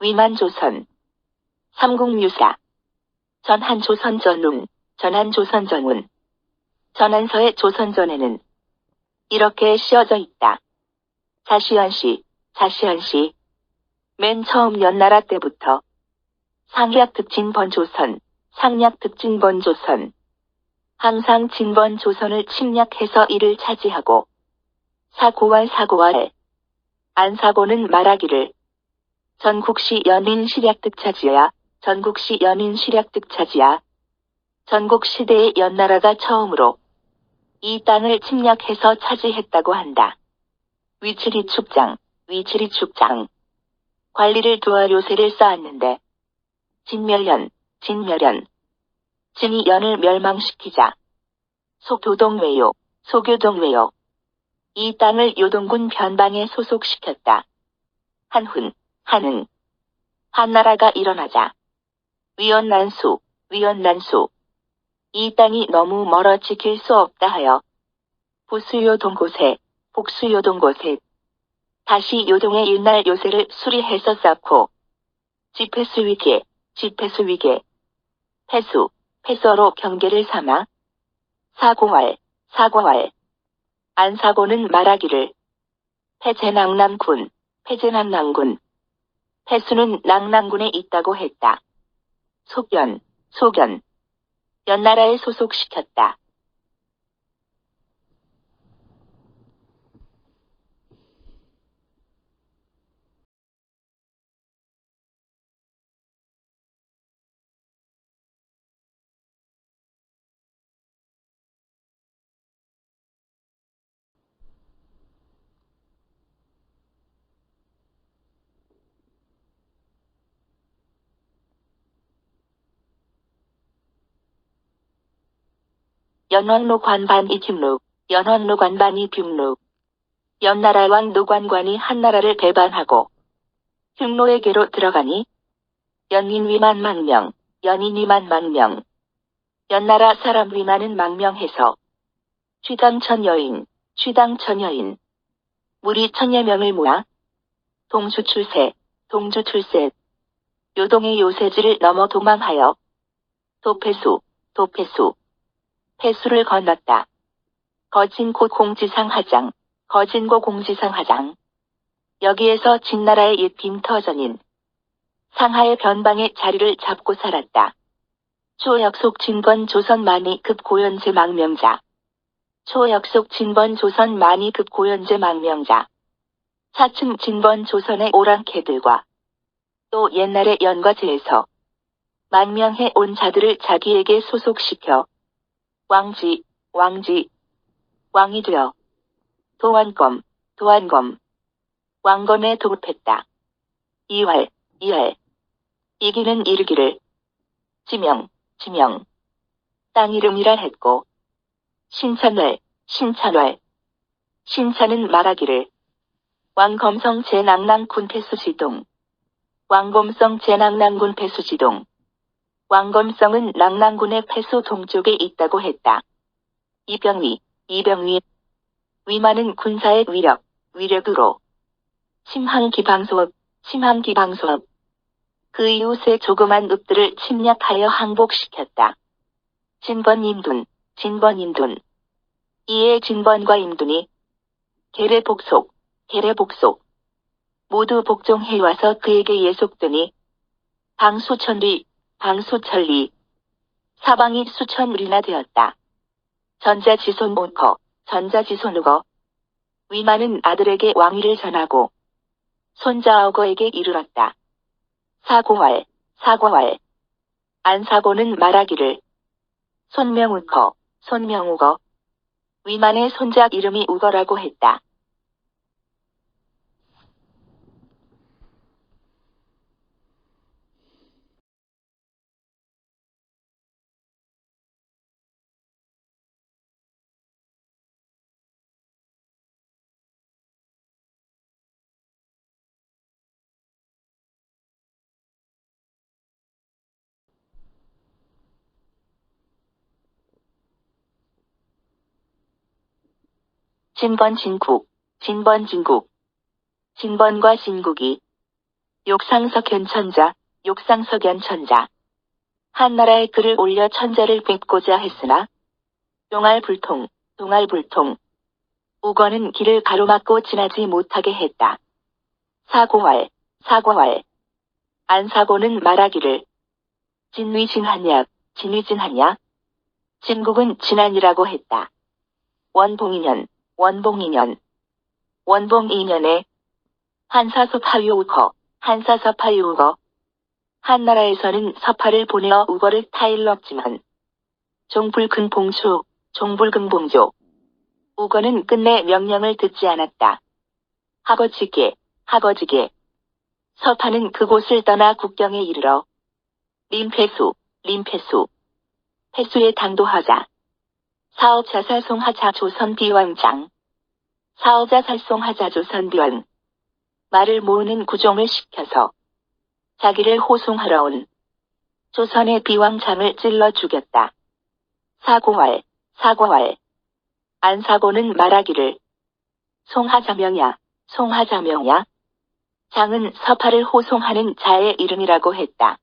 위만조선. 삼국유사. 전한조선전운, 전한조선전운. 전한서의 조선전에는 이렇게 씌어져 있다. 자시연시, 자시연시. 맨 처음 연나라 때부터 상약득진번조선, 상약득진번조선. 항상 진번조선을 침략해서 이를 차지하고 사고왈 안사고는 말하기를 전국시 연인시략득차지야, 전국시 연인시략득차지야. 전국시대의 연나라가 처음으로 이 땅을 침략해서 차지했다고 한다. 위치리축장, 위치리축장. 관리를 두어 요새를 쌓았는데 진멸연, 진멸연. 진이 연을 멸망시키자. 속도동외요, 소교동외요. 이 땅을 요동군 변방에 소속시켰다. 한훈, 한흥. 한나라가 일어나자. 위헌난수, 위헌난수. 이 땅이 너무 멀어 지킬 수 없다 하여 부수요동 곳에, 복수요동 곳에 다시 요동의 옛날 요새를 수리해서 쌓고 집회수위계, 집회수위계. 패수, 패서로 경계를 삼아 사고왈, 사고왈. 안사고는 말하기를 패제낭남군, 패제낭남군. 패수는 낭남군에 있다고 했다. 속연, 속연. 연나라에 소속시켰다. 연왕노 관반이 균룩, 연왕노 관반이 균룩. 연나라 왕 노관관이 한나라를 배반하고 흉노에게로 들어가니 연인 위만 망명, 연인 위만 망명. 연나라 사람 위만은 망명해서 취당 천여인, 취당 천여인. 무리 천여 명을 모아 동주 출세, 동주 출세. 요동의 요새지를 넘어 도망하여 도패수, 도패수. 패수를 건넜다. 거진고 공지상하장, 거진고 공지상하장. 여기에서 진나라의 옛 빈터전인 상하의 변방의 자리를 잡고 살았다. 초역속 진번 조선 만이 급 고연제 망명자. 초역속 진번 조선 만이 급 고연제 망명자. 차츰 진번 조선의 오랑캐들과 또 옛날의 연과제에서 망명해 온 자들을 자기에게 소속시켜 왕지, 왕이 되어 도안검, 왕검에 도읍했다. 이활. 이기는 이르기를 지명, 땅 이름이라 했고 신찬은 말하기를 왕검성 제낭랑군 패수지동. 왕검성 제낭랑군 패수지동. 왕검성은 낭랑군의 패수 동쪽에 있다고 했다. 이병위. 위만은 군사의 위력으로 침항기방소업. 그 이웃의 조그만 읍들을 침략하여 항복시켰다. 진번 임둔. 이에 진번과 임둔이 계례복속. 모두 복종해와서 그에게 예속되니 방수천리. 사방이 수천리나 되었다. 전자지손우거. 위만은 아들에게 왕위를 전하고 손자어거에게 이르렀다. 사고왈. 안사고는 말하기를 손명우거. 위만의 손자 이름이 우거라고 했다. 진번진국. 진번과 진국이 욕상석현 천자, 욕상석현 천자. 한나라의 글을 올려 천자를 뵙고자 했으나 동알불통, 동알불통. 우거는 길을 가로막고 지나지 못하게 했다. 사고활, 사고활. 안사고는 말하기를 진위진하냐, 진위진하냐. 진국은 진안이라고 했다. 원봉이년, 원봉이년. 원봉이년에 한사섭하유우거, 한사섭하유우거. 한나라에서는 서파를 보내어 우거를 타일렀지만 종불근봉조, 종불근봉조. 우거는 끝내 명령을 듣지 않았다. 하거지게, 하거지게. 서파는 그곳을 떠나 국경에 이르러 림패수, 림패수. 패수에 당도하자. 사업자 살송하자 조선비왕장. 사업자 살송하자 조선비왕. 말을 모으는 구종을 시켜서 자기를 호송하러 온 조선의 비왕장을 찔러 죽였다. 사고활, 사고활. 안사고는 말하기를 송하자명야, 송하자명야. 장은 서파를 호송하는 자의 이름이라고 했다.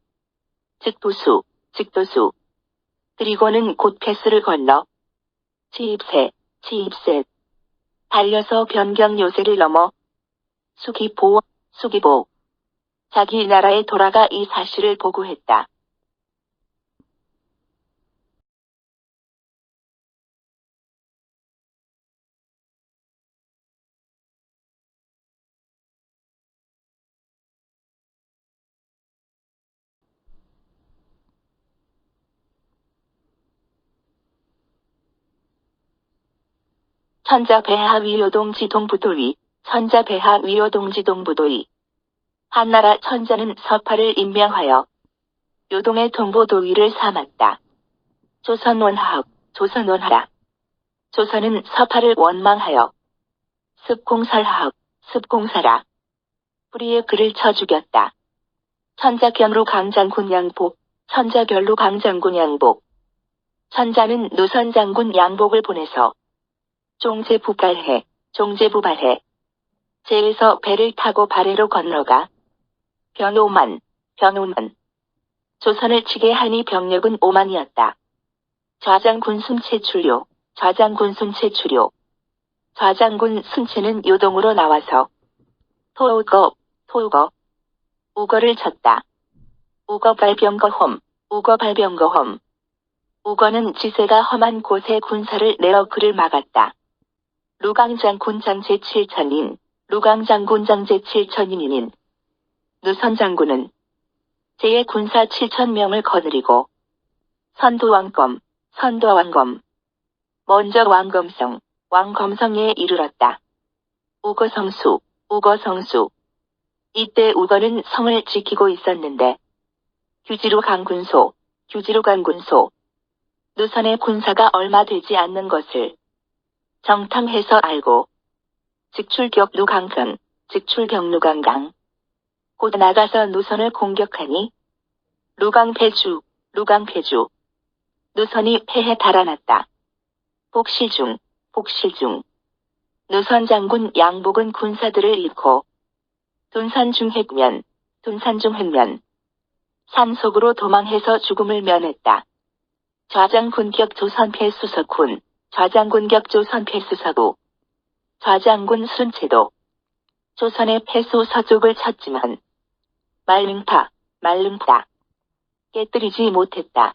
즉도수, 즉도수. 그리고는 곧 패수를 건너 치입새, 치입새. 달려서 변경 요새를 넘어 수기보, 수기보. 자기 나라에 돌아가 이 사실을 보고했다. 천자배하 위요동지동부도위, 천자배하 위요동지동부도위. 한나라 천자는 서파를 임명하여 요동의 동부도위를 삼았다. 조선원하학, 조선원하라. 조선은 서파를 원망하여 습공설하학, 습공사라. 뿌리에 그를 쳐 죽였다. 천자견루 강장군 양복, 천자견루 강장군 양복. 천자는 노선장군 양복을 보내서 종제부발해, 종제부발해. 제에서 배를 타고 발해로 건너가 병오만, 병오만. 조선을 치게 하니 병력은 5만이었다. 좌장군 순체출료, 좌장군 순체출료. 좌장군 순체는 요동으로 나와서 토우거, 토우거. 우거를 쳤다. 우거 발병거홈, 우거 발병거홈. 우거는 지세가 험한 곳에 군사를 내어 그를 막았다. 루강장군 장제 7천인, 루강장군 장제 7천인인. 누선장군은 제의 군사 7천명을 거느리고 선도왕검, 선도왕검. 먼저 왕검성, 왕검성에 이르렀다. 우거성수, 우거성수. 이때 우거는 성을 지키고 있었는데 규지로 강군소, 규지로 강군소. 누선의 군사가 얼마 되지 않는 것을 정탐해서 알고 직출격 누강강, 직출격 누강강. 곧 나가서 누선을 공격하니 루강패주, 루강패주. 누선이 패해 달아났다. 복실중, 복실중. 누선 장군 양복은 군사들을 잃고 둔산중핵면, 둔산중핵면. 산속으로 도망해서 죽음을 면했다. 좌장군격 조선패수석군, 좌장군격 조선패수서구. 좌장군 순체도 조선의 패수 서족을 쳤지만 말릉파, 말릉파. 깨뜨리지 못했다.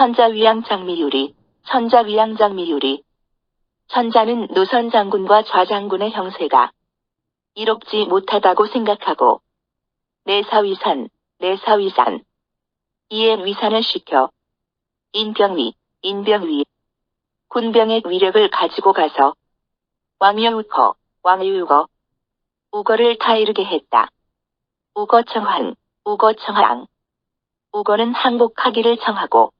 천자위양장미유리, 천자위양장미유리. 천자는 노선 장군과 좌장군의 형세가 이롭지 못하다고 생각하고 내사위산, 내사위산. 이에 위산을 시켜 인병위, 인병위. 군병의 위력을 가지고 가서 왕유우거, 왕유우거. 우거를 타이르게 했다. 우거청황, 우거청황. 우거는 항복하기를 청하고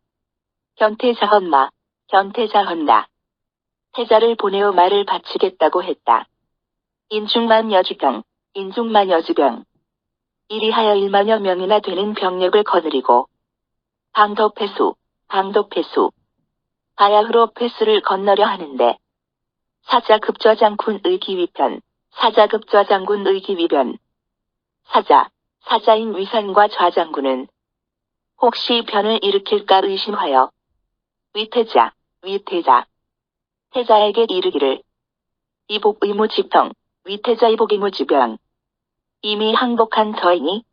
견태자헌마, 견태자헌다. 태자를 보내어 말을 바치겠다고 했다. 인중만여주병, 인중만여주병. 이리하여 1만여 명이나 되는 병력을 거느리고 방도패수, 방도패수. 바야흐로 패수를 건너려 하는데 사자급좌장군의 기위편, 사자급좌장군의 기위변. 사자인 위산과 좌장군은 혹시 변을 일으킬까 의심하여 위태자, 태자에게 이르기를 이복의무지병, 위태자 이복의무지병. 이미 항복한 저이니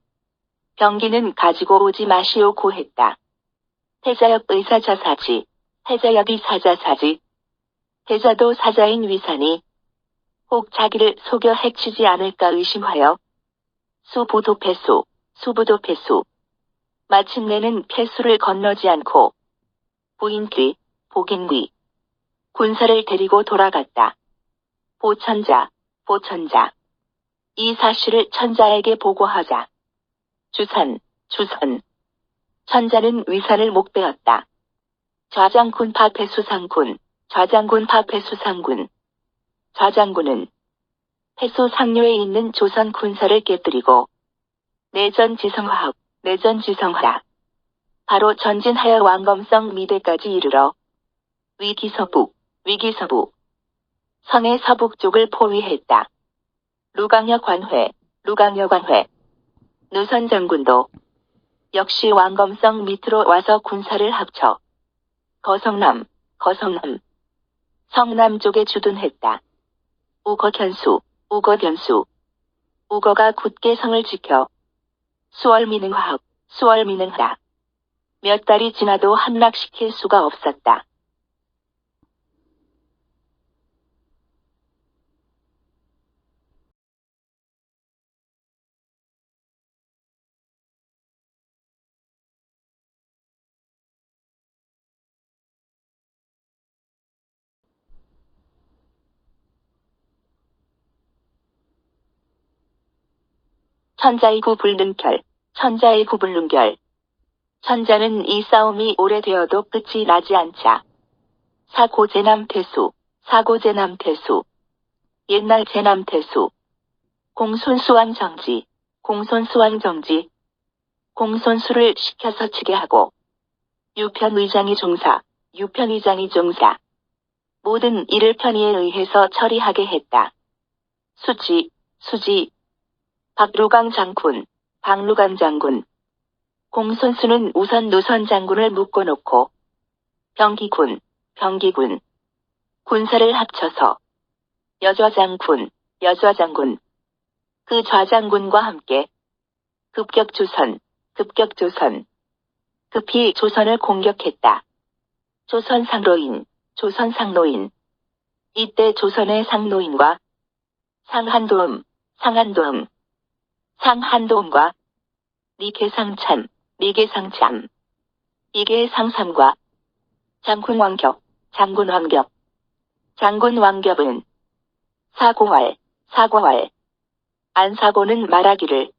병기는 가지고 오지 마시오고 했다. 태자역 의사자사지, 태자역이 사자사지. 태자도 사자인 위산이 혹 자기를 속여 해치지 않을까 의심하여 수부도패수. 마침내는 패수를 건너지 않고 복인귀, 군사를 데리고 돌아갔다. 보천자. 이 사실을 천자에게 보고하자. 주선. 천자는 위산을 목베었다. 좌장군 파패수상군. 좌장군은 패수 상류에 있는 조선 군사를 깨뜨리고 내전지성하라. 바로 전진하여 왕검성 미대까지 이르러 위기서부. 성의 서북쪽을 포위했다. 루강여 관회. 누선장군도 역시 왕검성 밑으로 와서 군사를 합쳐 거성남, 성남쪽에 주둔했다. 우거변수. 우거가 굳게 성을 지켜 수월민응하라. 몇 달이 지나도 함락시킬 수가 없었다. 천자의 구불능결. 천자는 이 싸움이 오래되어도 끝이 나지 않자 사고제남태수. 옛날 제남태수. 공손수왕정지. 공손수를 시켜서 치게 하고 유편의장이 종사. 모든 일을 편의에 의해서 처리하게 했다. 수지. 박루강 장군. 공손수는 우선 노선장군을 묶어놓고 병기군, 군사를 합쳐서 여좌장군, 그 좌장군과 함께 급격조선, 급히 조선을 공격했다. 조선상로인. 이때 조선의 상노인과 상한도음과 리계상참, 이계상삼과 장군왕겹은 사고활, 안사고는 말하기를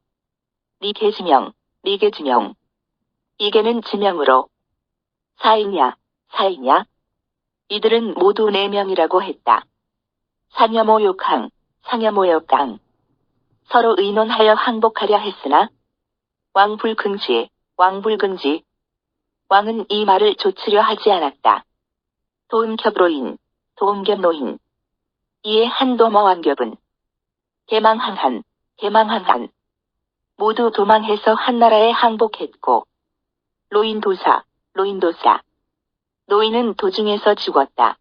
리계지명, 이계는 지명으로 사이냐, 이들은 모두 4명이라고 했다. 상여모욕강, 서로 의논하여 항복하려 했으나 왕불긍지, 왕은 이 말을 조치려 하지 않았다. 도음겹노인, 이에 한도머 왕겹은 개망항한, 모두 도망해서 한나라에 항복했고 로인도사, 노인은 도중에서 죽었다.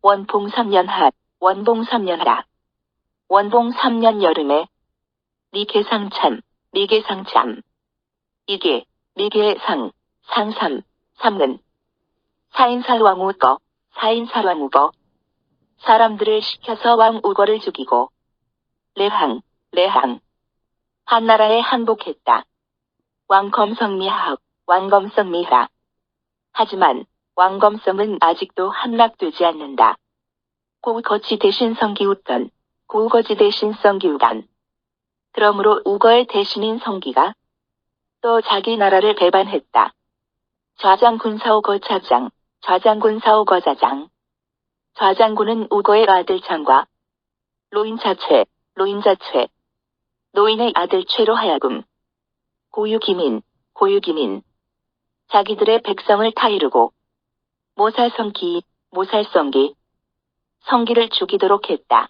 원봉 3년 원봉 3년 여름에 리계상참, 이게 상삼은 사인살왕우거, 사람들을 시켜서 왕우거를 죽이고 레항, 레항. 한나라에 항복했다. 왕검성미하흑, 왕검성미하. 하지만 왕검성은 아직도 함락되지 않는다. 고우거지 대신 성기우던, 고우거지 대신 성기우단. 그러므로 우거의 대신인 성기가 또 자기 나라를 배반했다. 좌장군사우거 차장, 좌장군사우거 자장. 좌장군은 우거의 아들 장과 로인자최, 로인자최. 노인의 아들 최로 하여금 고유기민, 고유기민. 자기들의 백성을 타이르고 모살성기, 모살성기. 성기를 죽이도록 했다.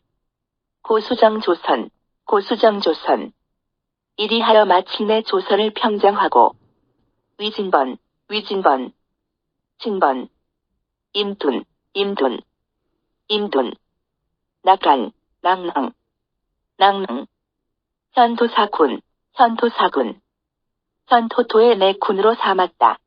고수정조선, 고수정조선. 이리하여 마침내 조선을 평정하고 위진번, 위진번. 진번. 임둔, 임둔. 임둔. 낙란, 낭낭. 낭낭. 현토사군, 현토사군. 현토토의 내 군으로 삼았다.